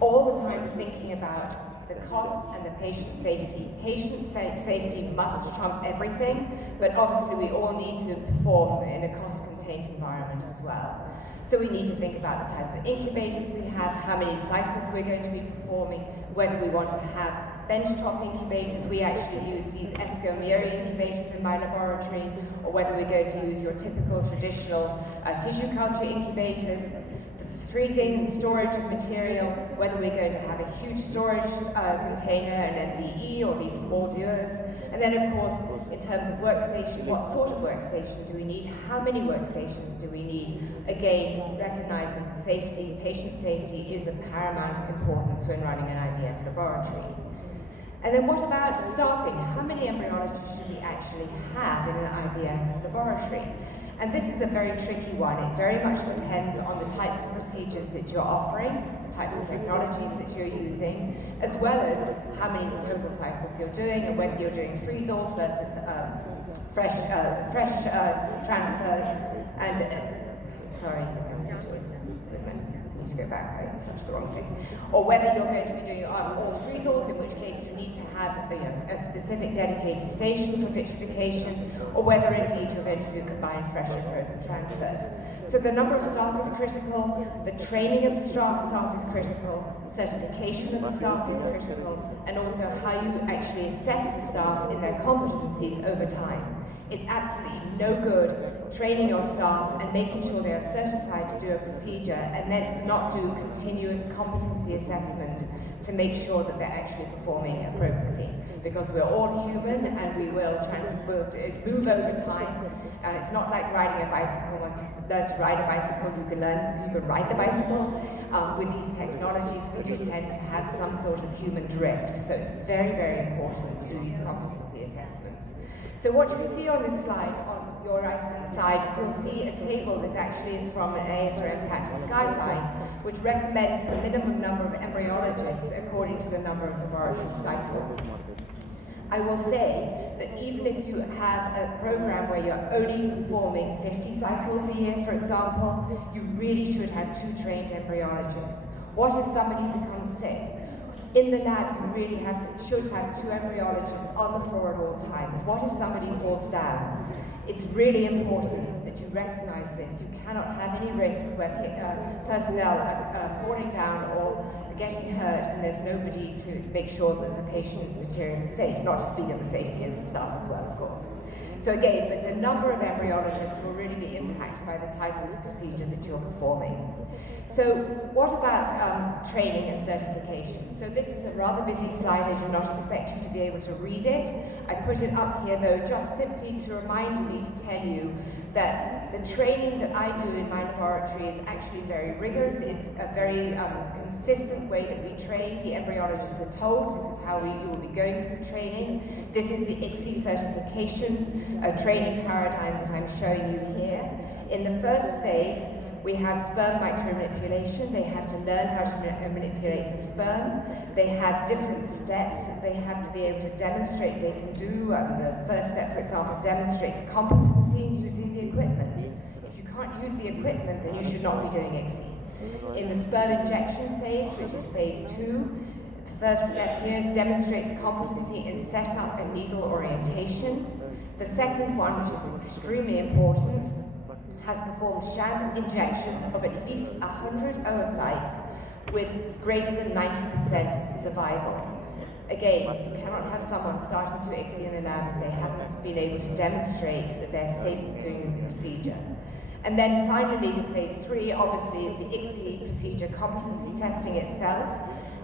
all the time thinking about the cost and the patient safety. Patient safety must trump everything, but obviously we all need to perform in a cost-contained environment as well. So we need to think about the type of incubators we have, how many cycles we're going to be performing, whether we want to have benchtop incubators. We actually use these Escomiri incubators in my laboratory, or whether we're going to use your typical traditional tissue culture incubators. Freezing and storage of material, whether we're going to have a huge storage container, an MVE, or these small dewars. And then, of course, in terms of workstation, what sort of workstation do we need? How many workstations do we need? Again, recognizing safety, patient safety is of paramount importance when running an IVF laboratory. And then what about staffing? How many embryologists should we actually have in an IVF laboratory? And this is a very tricky one. It very much depends on the types of procedures that you're offering, the types of technologies that you're using, as well as how many total cycles you're doing, and whether you're doing freeze-alls versus fresh transfers. And sorry, I seem to need to go back. I touched the wrong thing. Or whether you're going to be doing all freeze-alls, in which case you need to have a specific dedicated station for vitrification, or whether indeed you're going to do combined fresh and frozen transfers. So the number of staff is critical, the training of the staff is critical, certification of the staff is critical, and also how you actually assess the staff in their competencies over time. It's absolutely no good training your staff and making sure they are certified to do a procedure and then not do continuous competency assessment to make sure that they're actually performing appropriately. Because we're all human and we will move over time. It's not like riding a bicycle. Once you learn to ride a bicycle, you can ride the bicycle. With these technologies, we do tend to have some sort of human drift. So it's very, very important to do these competency assessments. So what you see on this slide, on your right-hand side, is you'll see a table that actually is from an ASRM practice guideline, which recommends the minimum number of embryologists according to the number of laboratory cycles. I will say that even if you have a program where you're only performing 50 cycles a year, for example, you really should have 2 trained embryologists. What if somebody becomes sick? In the lab, you really should have 2 embryologists on the floor at all times. What if somebody falls down? It's really important that you recognize this. You cannot have any risks where personnel are falling down or getting hurt and there's nobody to make sure that the patient material is safe, not to speak of the safety of the staff as well, of course. So again, but the number of embryologists will really be impacted by the type of procedure that you're performing. So what about training and certification? So this is a rather busy slide. I do not expect you to be able to read it. I put it up here though just simply to remind me to tell you that the training that I do in my laboratory is actually very rigorous. It's a very consistent way that we train. The embryologists are told this is how you will be going through training. This is the ICSI certification training paradigm that I'm showing you here. In the first phase, we have sperm micromanipulation. They have to learn how to manipulate the sperm. They have different steps that they have to be able to demonstrate they can do. The first step, for example, demonstrates competency in using the equipment. If you can't use the equipment, then you should not be doing ICSI. In the sperm injection phase, which is phase 2, the first step here is demonstrates competency in setup and needle orientation. The second one, which is extremely important, has performed sham injections of at least 100 oocytes with greater than 90% survival. Again, you cannot have someone starting to ICSI in the lab if they haven't been able to demonstrate that they're safe doing the procedure. And then finally, phase 3 obviously is the ICSI procedure competency testing itself.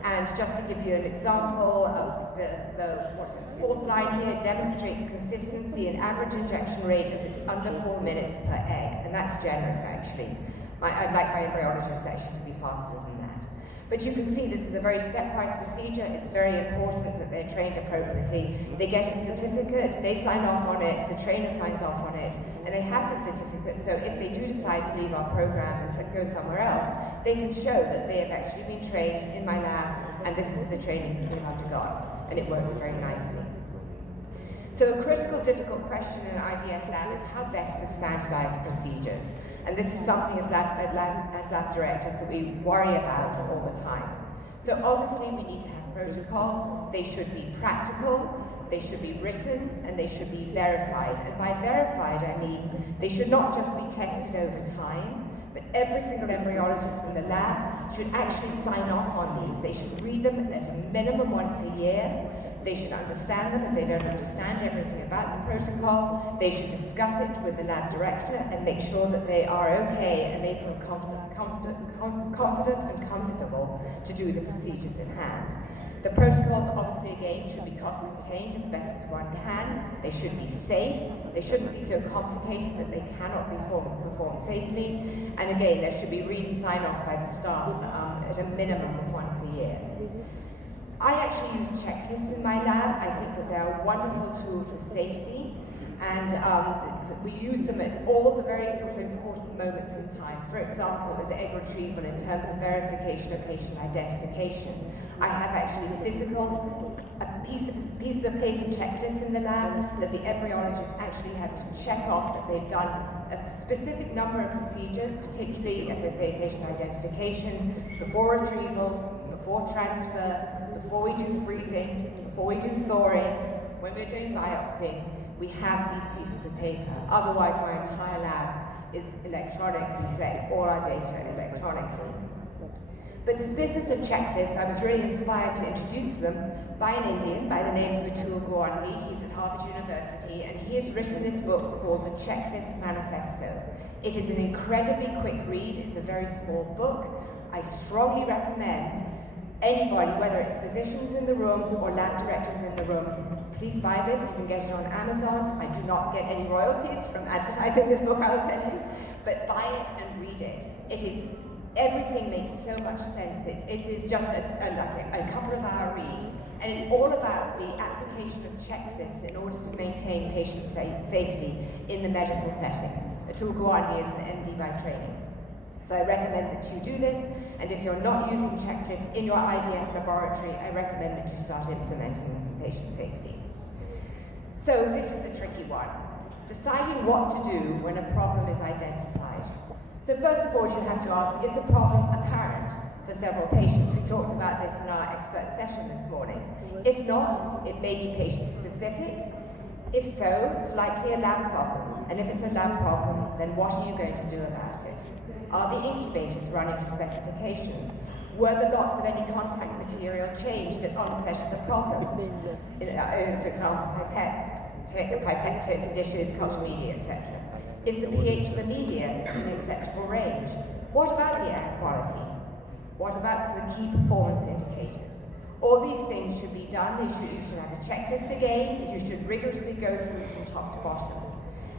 And just to give you an example of the fourth line here, demonstrates consistency and average injection rate of under 4 minutes per egg. And that's generous, actually. I'd like my embryologists actually to be faster than that. But you can see this is a very stepwise procedure. It's very important that they're trained appropriately. They get a certificate, they sign off on it, the trainer signs off on it, and they have the certificate. So if they do decide to leave our program and go somewhere else, they can show that they have actually been trained in my lab, and this is the training that they've undergone, and it works very nicely. So a critical, difficult question in an IVF lab is how best to standardize procedures. And this is something as lab directors that we worry about all the time. So obviously we need to have protocols. They should be practical, they should be written, and they should be verified. And by verified, I mean they should not just be tested over time, but every single embryologist in the lab should actually sign off on these. They should read them at a minimum once a year. They should understand them if they don't understand everything about the protocol. They should discuss it with the lab director and make sure that they are okay and they feel confident and comfortable to do the procedures in hand. The protocols, obviously, again, should be cost-contained as best as one can. They should be safe. They shouldn't be so complicated that they cannot be performed safely. And again, there should be read and sign off by the staff at a minimum of once a year. I actually use checklists in my lab. I think that they're a wonderful tool for safety, and we use them at all the very sort of important moments in time. For example, at egg retrieval, in terms of verification of patient identification, I have actually a piece of paper checklist in the lab that the embryologists actually have to check off that they've done a specific number of procedures, particularly, as I say, patient identification, before retrieval, before transfer, before we do freezing, before we do thawing, when we're doing biopsy. We have these pieces of paper. Otherwise, my entire lab is electronic. We collect all our data electronically. But this business of checklists, I was really inspired to introduce them by an Indian by the name of Atul Gawande. He's at Harvard University, and he has written this book called The Checklist Manifesto. It is an incredibly quick read. It's a very small book. I strongly recommend anybody, whether it's physicians in the room or lab directors in the room, please buy this. You can get it on Amazon. I do not get any royalties from advertising this book, I'll tell you. But buy it and read it. Everything makes so much sense. It is just a couple of hour read. And it's all about the application of checklists in order to maintain patient safety in the medical setting. Atul Gawande is an MD by training. So I recommend that you do this, and if you're not using checklists in your IVF laboratory, I recommend that you start implementing them for patient safety. So this is the tricky one, deciding what to do when a problem is identified. So first of all, you have to ask, is the problem apparent for several patients? We talked about this in our expert session this morning. If not, it may be patient-specific. If so, it's likely a lab problem. And if it's a lab problem, then what are you going to do about it? Are the incubators running to specifications? Were the lots of any contact material changed at onset of the problem? For example, pipette tips, dishes, culture media, etc. Is the pH of the media in an acceptable range? What about the air quality? What about the key performance indicators? All these things should be done. You should have a checklist again. You should rigorously go through from top to bottom.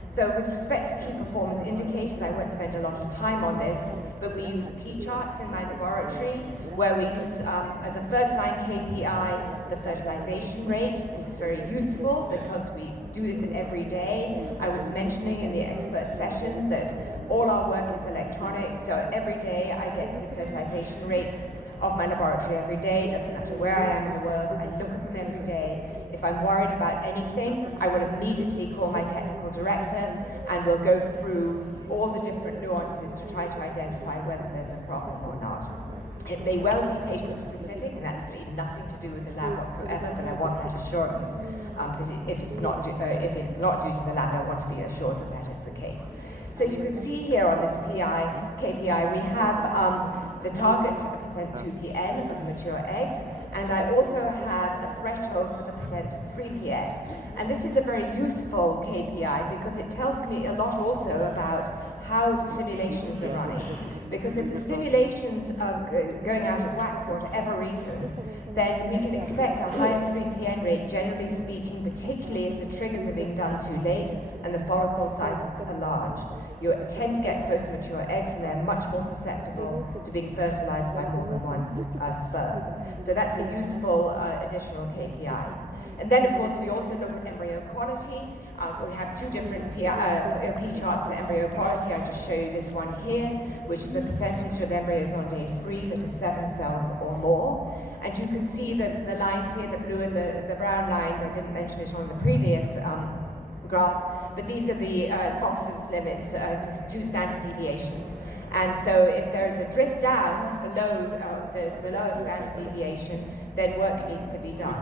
So with respect to key performance indicators, I won't spend a lot of time on this, but we use P-charts in my laboratory, where we use, as a first-line KPI, the fertilization rate. This is very useful because we do this in every day. I was mentioning in the expert session that all our work is electronic, so every day I get the fertilization rates of my laboratory every day. It doesn't matter where I am in the world, I look at them every day. If I'm worried about anything, I will immediately call my technical director and we'll go through all the different nuances to try to identify whether there's a problem or not. It may well be patient-specific and absolutely nothing to do with the lab whatsoever, but I want that assurance that if it's not due to the lab, I want to be assured that that is the case. So you can see here on this KPI, we have the target to percent 2PN of mature eggs, and I also have a threshold for the percent 3PN. And this is a very useful KPI because it tells me a lot also about how the simulations are running. Because if the stimulations are going out of whack for whatever reason, then we can expect a higher 3PN rate, generally speaking, particularly if the triggers are being done too late and the follicle sizes are large. You tend to get post-mature eggs and they're much more susceptible to being fertilized by more than one sperm. So that's a useful additional KPI. And then, of course, we also look at embryo quality. We have two different P-charts for embryo quality. I'll just show you this one here, which is the percentage of embryos on day 3 that are 7 cells or more. And you can see the lines here, the blue and the brown lines. I didn't mention it on the previous graph, but these are the confidence limits, just 2 standard deviations. And so if there is a drift down below the lower standard deviation, then work needs to be done.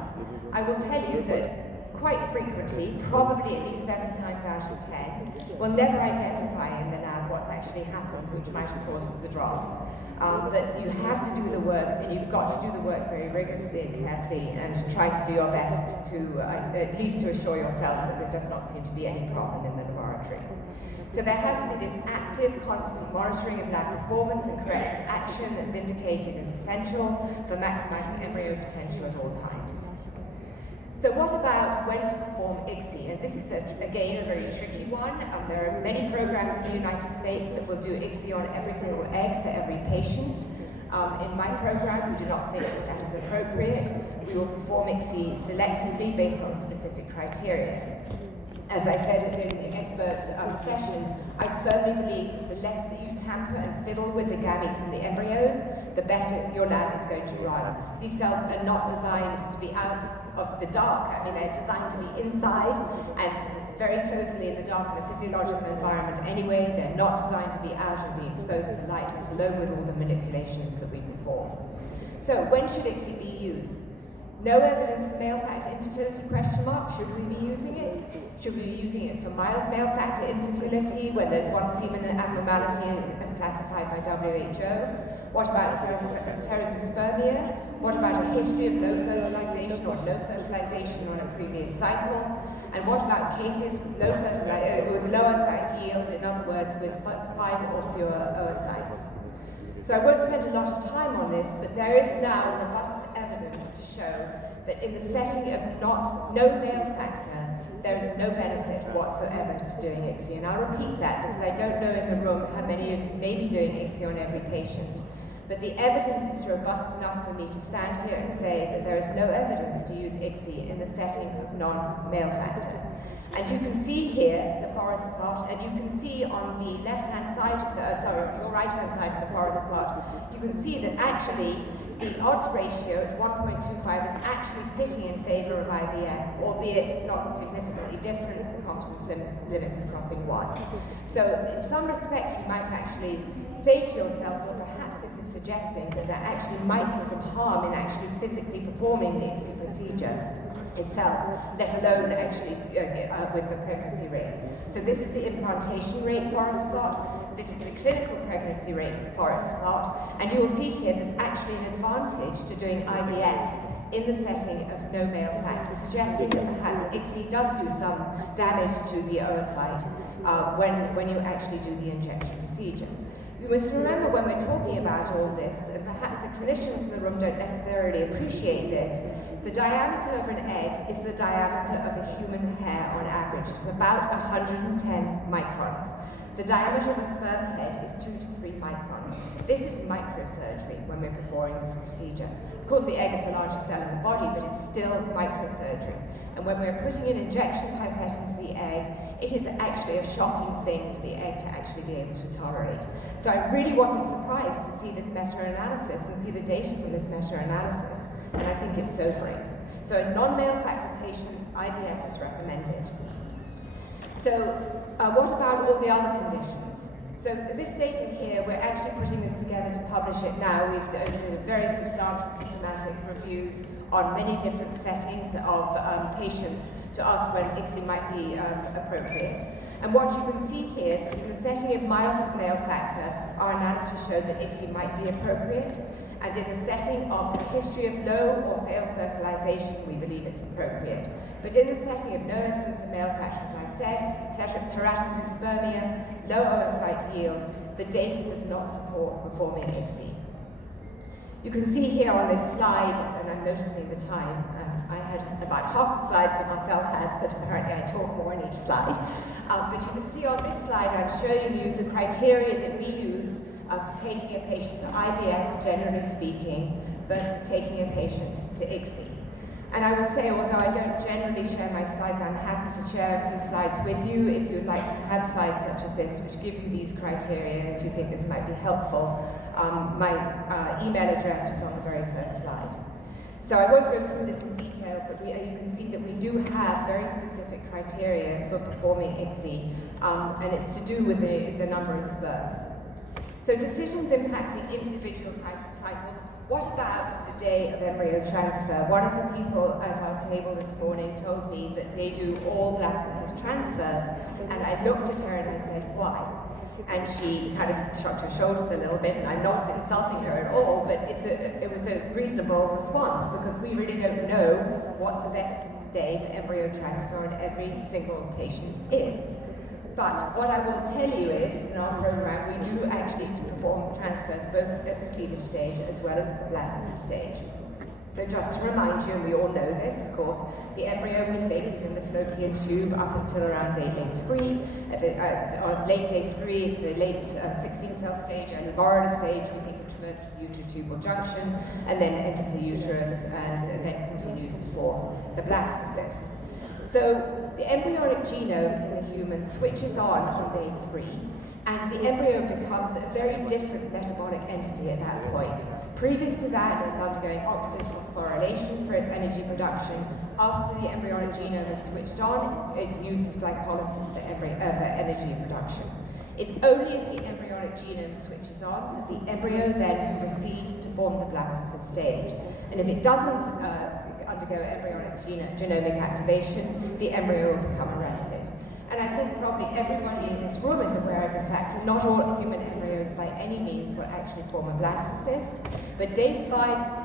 I will tell you that quite frequently, probably at least 7 times out of 10, we'll never identify in the lab what's actually happened, which might have caused the drop. But you have to do the work, and you've got to do the work very rigorously and carefully, and try to do your best to at least to assure yourself that there does not seem to be any problem in the laboratory. So there has to be this active, constant monitoring of lab performance and corrective action that's indicated as essential for maximizing embryo potential at all times. So what about when to perform ICSI? And this is, again, a very tricky one. There are many programs in the United States that will do ICSI on every single egg for every patient. In my program, we do not think that that is appropriate. We will perform ICSI selectively based on specific criteria. As I said in the expert session, I firmly believe that the less that you tamper and fiddle with the gametes and the embryos, the better your lab is going to run. These cells are not designed to be out of the dark. I mean, they're designed to be inside and very cosily in the dark in a physiological environment anyway. They're not designed to be out and be exposed to light, let alone with all the manipulations that we perform. So when should ICSI be used? No evidence for male factor infertility, question mark. Should we be using it? Should we be using it for mild male factor infertility when there's one semen abnormality as classified by WHO? What about pterizospermia? What about a history of low fertilization or no fertilization on a previous cycle? And what about cases with low oocyte yield, in other words, with 5 or fewer oocytes? So I won't spend a lot of time on this, but there is now robust evidence to show that in the setting of no male factor, there is no benefit whatsoever to doing ICSI. And I'll repeat that because I don't know in the room how many of you may be doing ICSI on every patient. But the evidence is robust enough for me to stand here and say that there is no evidence to use ICSI in the setting of non-male factor. And you can see here the forest plot, and you can see on the left-hand side of the, your right-hand side of the forest plot, you can see that actually the odds ratio at 1.25 is actually sitting in favor of IVF, albeit not significantly different, the confidence limits are crossing 1. So in some respects you might actually say to yourself, well, perhaps this is suggesting that there actually might be some harm in actually physically performing the ICSI procedure itself, let alone actually with the pregnancy rates. So this is the implantation rate forest plot, this is the clinical pregnancy rate forest plot, and you will see here there's actually an advantage to doing IVF in the setting of no male factor, suggesting that perhaps ICSI does do some damage to the oocyte when you actually do the injection procedure. We must remember when we're talking about all this, and perhaps the clinicians in the room don't necessarily appreciate this, the diameter of an egg is the diameter of a human hair on average. It's about 110 microns. The diameter of a sperm head is 2 to 3 microns. This is microsurgery when we're performing this procedure. Of course, the egg is the largest cell in the body, but it's still microsurgery. And when we're putting an injection pipette into the egg, it is actually a shocking thing for the egg to actually be able to tolerate. So I really wasn't surprised to see this meta-analysis and see the data from this meta-analysis, and I think it's sobering. So in non-male factor patients, IVF is recommended. So what about all the other conditions? So this data here, we're actually putting this together to publish it now. We've done very substantial systematic reviews on many different settings of patients to ask when ICSI might be appropriate. And what you can see here, that in the setting of mild male factor, our analysis showed that ICSI might be appropriate. And in the setting of a history of low or failed fertilization, we believe it's appropriate. But in the setting of no evidence of male factor, as I said, teratospermia, low oocyte yield, the data does not support performing ICSI. You can see here on this slide, and I'm noticing the time, I had about half the slides that Marcel had, but apparently I talk more in each slide. But you can see on this slide, I'm showing you the criteria that we use for taking a patient to IVF, generally speaking, versus taking a patient to ICSI. And I will say, although I don't generally share my slides, I'm happy to share a few slides with you if you'd like to have slides such as this, which give you these criteria, if you think this might be helpful. My email address was on the very first slide. So I won't go through this in detail, but you can see that we do have very specific criteria for performing ICSI, and it's to do with the number of sperm. So decisions impacting individual cycles, What about the day of embryo transfer? One of the people at our table this morning told me that they do all blastocyst transfers, and I looked at her and I said, why? And she kind of shrugged her shoulders a little bit, and I'm not insulting her at all, but it was a reasonable response, because we really don't know what the best day for embryo transfer on every single patient is. But what I will tell you is, in our program, we do actually perform transfers both at the cleavage stage as well as at the blastocyst stage. So just to remind you, and we all know this, of course, the embryo we think is in the fallopian tube up until around day 3. At late day 3, the late 16-cell stage, early borrowed stage, we think it traverses the uterotubal junction and then enters the uterus and then continues to form the blastocyst. So the embryonic genome in the human switches on day 3, and the embryo becomes a very different metabolic entity at that point. Previous to that, it's undergoing oxidative phosphorylation for its energy production. After the embryonic genome is switched on, it uses glycolysis for energy production. It's only if the embryonic genome switches on that the embryo then can proceed to form the blastocyst stage. And if it doesn't undergo embryonic genomic activation, the embryo will become arrested. And I think probably everybody in this room is aware of the fact that not all human embryos by any means will actually form a blastocyst, but day 5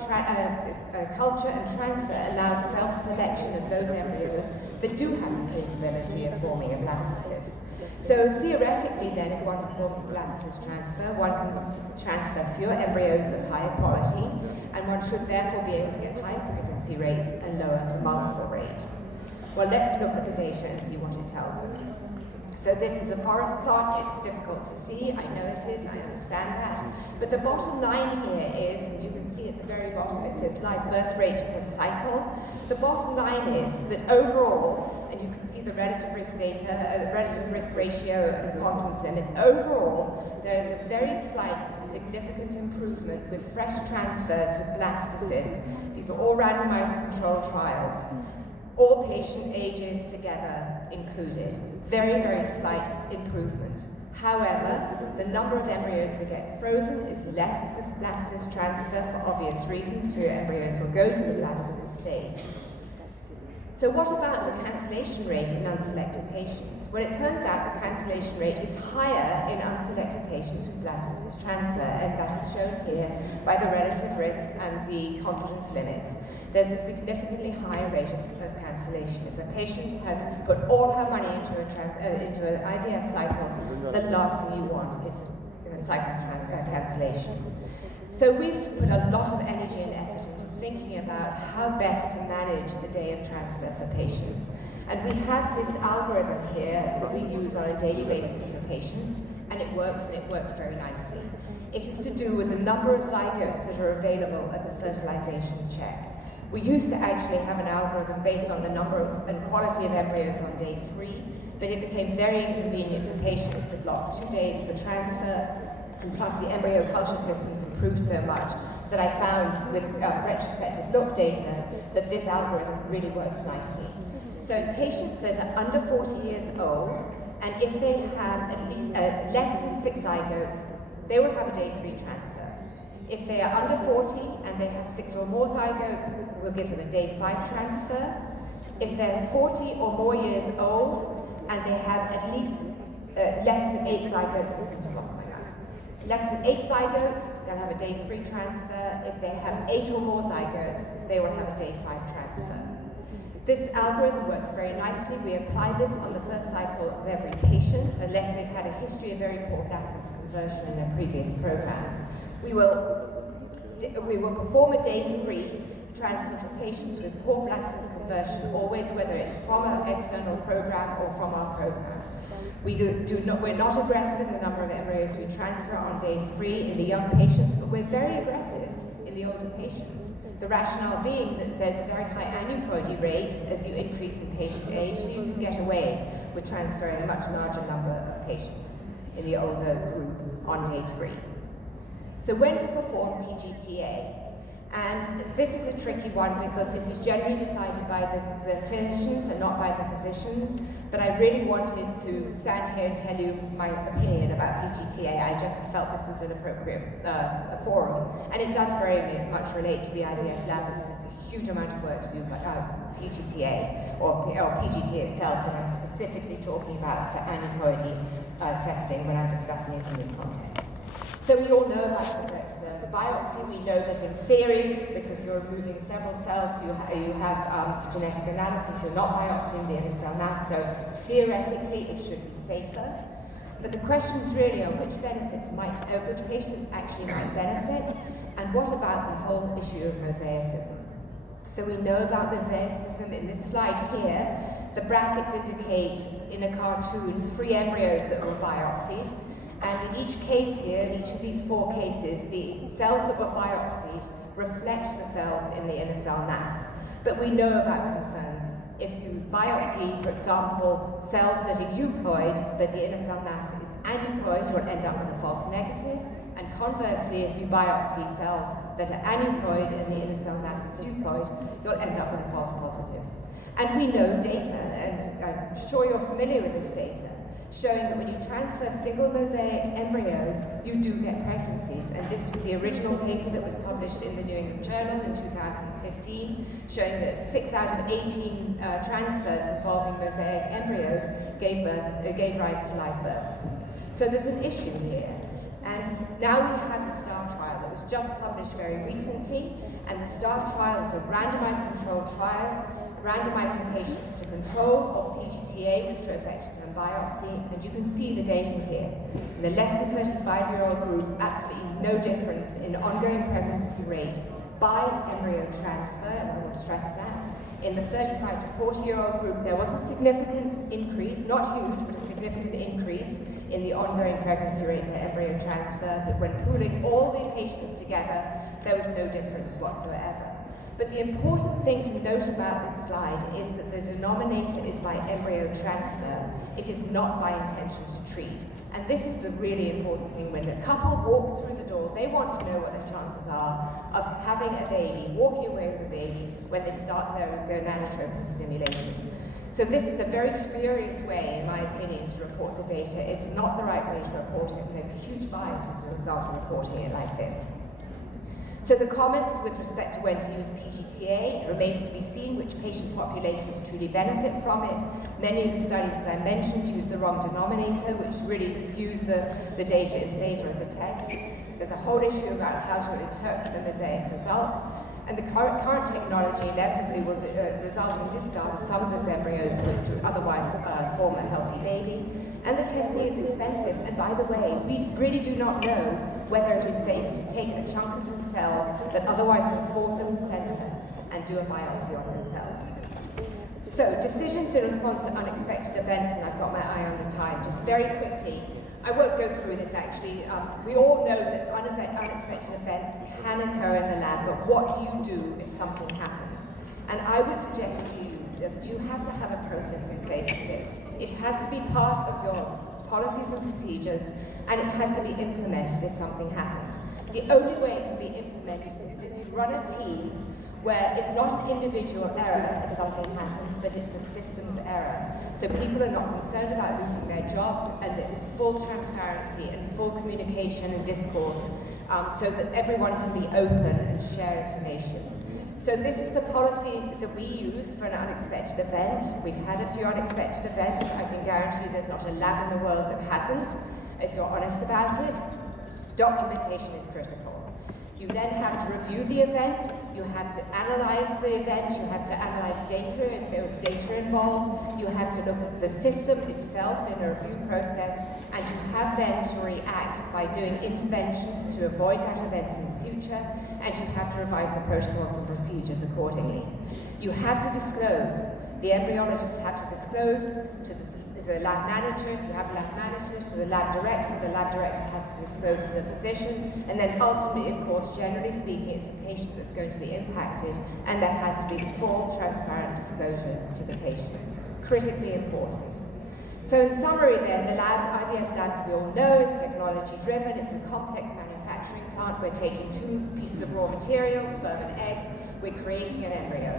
culture and transfer allows self-selection of those embryos that do have the capability of forming a blastocyst. So theoretically then, if one performs a blastocyst transfer, one can transfer fewer embryos of higher quality, and one should therefore be able to get higher pregnancy rates and lower the multiple rate. Well, let's look at the data and see what it tells us. So this is a forest plot. It's difficult to see. I know it is. I understand that. But the bottom line here is, and you can see at the very bottom, it says live birth rate per cycle. The bottom line is that overall, and you can see the relative risk data, relative risk ratio and the confidence limits, overall, there is a very slight, significant improvement with fresh transfers with blastocysts. These are all randomized controlled trials. All patient ages together included. Very, very slight improvement. However, the number of embryos that get frozen is less with blastocyst transfer for obvious reasons. Fewer embryos will go to the blastocyst stage. So what about the cancellation rate in unselected patients? Well, it turns out the cancellation rate is higher in unselected patients with blastocyst transfer, and that is shown here by the relative risk and the confidence limits. There's a significantly higher rate of cancellation. If a patient has put all her money into an IVF cycle, the last thing you want is a cycle cancellation. So we've put a lot of energy and effort into thinking about how best to manage the day of transfer for patients. And we have this algorithm here that we use on a daily basis for patients, and it works very nicely. It is to do with the number of zygotes that are available at the fertilization check. We used to actually have an algorithm based on the number and quality of embryos on day 3, but it became very inconvenient for patients to block 2 days for transfer, and plus the embryo culture systems improved so much that I found with retrospective look data that this algorithm really works nicely. So in patients that are under 40 years old, and if they have at least less than 6 zygotes, they will have a day 3 transfer. If they are under 40 and they have 6 or more zygotes, we'll give them a day 5 transfer. If they're 40 or more years old and they have at least less than 8 zygotes, I seem to have lost my mouse. Less than 8 zygotes, they'll have a day 3 transfer. If they have 8 or more zygotes, they will have a day 5 transfer. This algorithm works very nicely. We apply this on the first cycle of every patient, unless they've had a history of very poor blastocyst conversion in a previous program. We will perform a day 3 transfer for patients with poor blastocyst conversion, always whether it's from an external program or from our program. We're not aggressive in the number of embryos we transfer on day 3 in the young patients, but we're very aggressive in the older patients. The rationale being that there's a very high aneuploidy rate as you increase in patient age, so you can get away with transferring a much larger number of patients in the older group on day 3. So when to perform PGTA? And this is a tricky one because this is generally decided by the clinicians and not by the physicians, but I really wanted to stand here and tell you my opinion about PGTA. I just felt this was an appropriate forum, and it does very much relate to the IVF lab because it's a huge amount of work to do by PGTA, or PGT itself, and I'm specifically talking about the aneuploidy testing when I'm discussing it in this context. So we all know about the effect for biopsy. We know that in theory, because you're removing several cells, you have for genetic analysis, you're not biopsying the inner cell mass, so theoretically it should be safer. But the questions really are which patients actually might benefit, and what about the whole issue of mosaicism? So we know about mosaicism in this slide here. The brackets indicate in a cartoon 3 embryos that were biopsied. And in each case here, in each of these 4 cases, the cells that were biopsied reflect the cells in the inner cell mass. But we know about concerns. If you biopsy, for example, cells that are euploid, but the inner cell mass is aneuploid, you'll end up with a false negative. And conversely, if you biopsy cells that are aneuploid and the inner cell mass is euploid, you'll end up with a false positive. And we know data, and I'm sure you're familiar with this data, showing that when you transfer single mosaic embryos, you do get pregnancies. And this was the original paper that was published in the New England Journal in 2015, showing that 6 out of 18 transfers involving mosaic embryos gave rise to live births. So there's an issue here. And now we have the STAR trial that was just published very recently, and the STAR trial is a randomized controlled trial randomizing patients to control or PGTA with trophectoderm biopsy, and you can see the data here. In the less than 35-year-old group, absolutely no difference in ongoing pregnancy rate by embryo transfer, and I will stress that. In the 35 to 40-year-old group, there was a significant increase, not huge, but a significant increase in the ongoing pregnancy rate per embryo transfer, but when pooling all the patients together, there was no difference whatsoever. But the important thing to note about this slide is that the denominator is by embryo transfer. It is not by intention to treat. And this is the really important thing. When a couple walks through the door, they want to know what their chances are of having a baby, walking away with a baby, when they start their gonadotropin stimulation. So this is a very spurious way, in my opinion, to report the data. It's not the right way to report it, and there's huge bias as a result of reporting it like this. So the comments with respect to when to use PGTA, it remains to be seen which patient populations truly benefit from it. Many of the studies, as I mentioned, use the wrong denominator, which really skews the data in favor of the test. There's a whole issue about how to interpret the mosaic results, and the current technology inevitably will result in discard of some of those embryos which would otherwise form a healthy baby. And the testing is expensive, and by the way, we really do not know whether it is safe to take a chunk of the cells that otherwise would form the placenta and do a biopsy on those cells. So, decisions in response to unexpected events, and I've got my eye on the time, just very quickly. I won't go through this actually. We all know that unexpected events can occur in the lab, but what do you do if something happens? And I would suggest to you that you have to have a process in place for this. It has to be part of your policies and procedures, and it has to be implemented if something happens. The only way it can be implemented is if you run a team where it's not an individual error if something happens, but it's a systems error. So people are not concerned about losing their jobs, and there is full transparency and full communication and discourse so that everyone can be open and share information. So this is the policy that we use for an unexpected event. We've had a few unexpected events. I can guarantee you there's not a lab in the world that hasn't, if you're honest about it. Documentation is critical. You then have to review the event, you have to analyze the event, you have to analyze data if there was data involved, you have to look at the system itself in a review process, and you have then to react by doing interventions to avoid that event in the future, and you have to revise the protocols and procedures accordingly. You have to disclose. The embryologists have to disclose to the lab manager, if you have a lab manager, to the lab director has to disclose to the physician, and then ultimately, of course, generally speaking, it's the patient that's going to be impacted, and there has to be full, transparent disclosure to the patients. Critically important. So in summary then, the IVF labs we all know is technology driven, it's a complex manufacturing plant, we're taking 2 pieces of raw material, sperm and eggs, we're creating an embryo.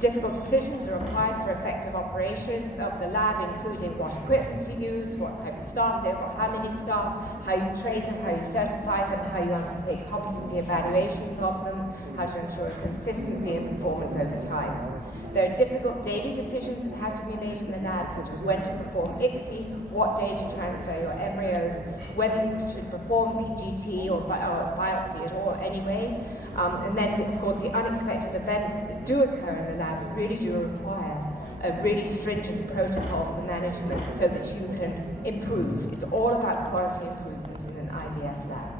Difficult decisions are required for effective operation of the lab, including what equipment to use, what type of staff, how many staff, how you train them, how you certify them, how you undertake competency evaluations of them, how to ensure consistency and performance over time. There are difficult daily decisions that have to be made in the labs, such as when to perform ICSI, what day to transfer your embryos, whether you should perform PGT or biopsy at all anyway. And then, of course, the unexpected events that do occur in the lab really do require a really stringent protocol for management so that you can improve. It's all about quality improvement in an IVF lab.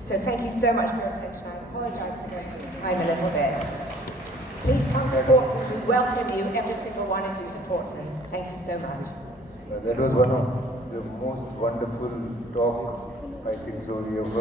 So thank you so much for your attention. I apologize for going over time a little bit. Please come to Portland. We welcome you, every single one of you, to Portland. Thank you so much. That was one of the most wonderful talk, I think so, we have heard.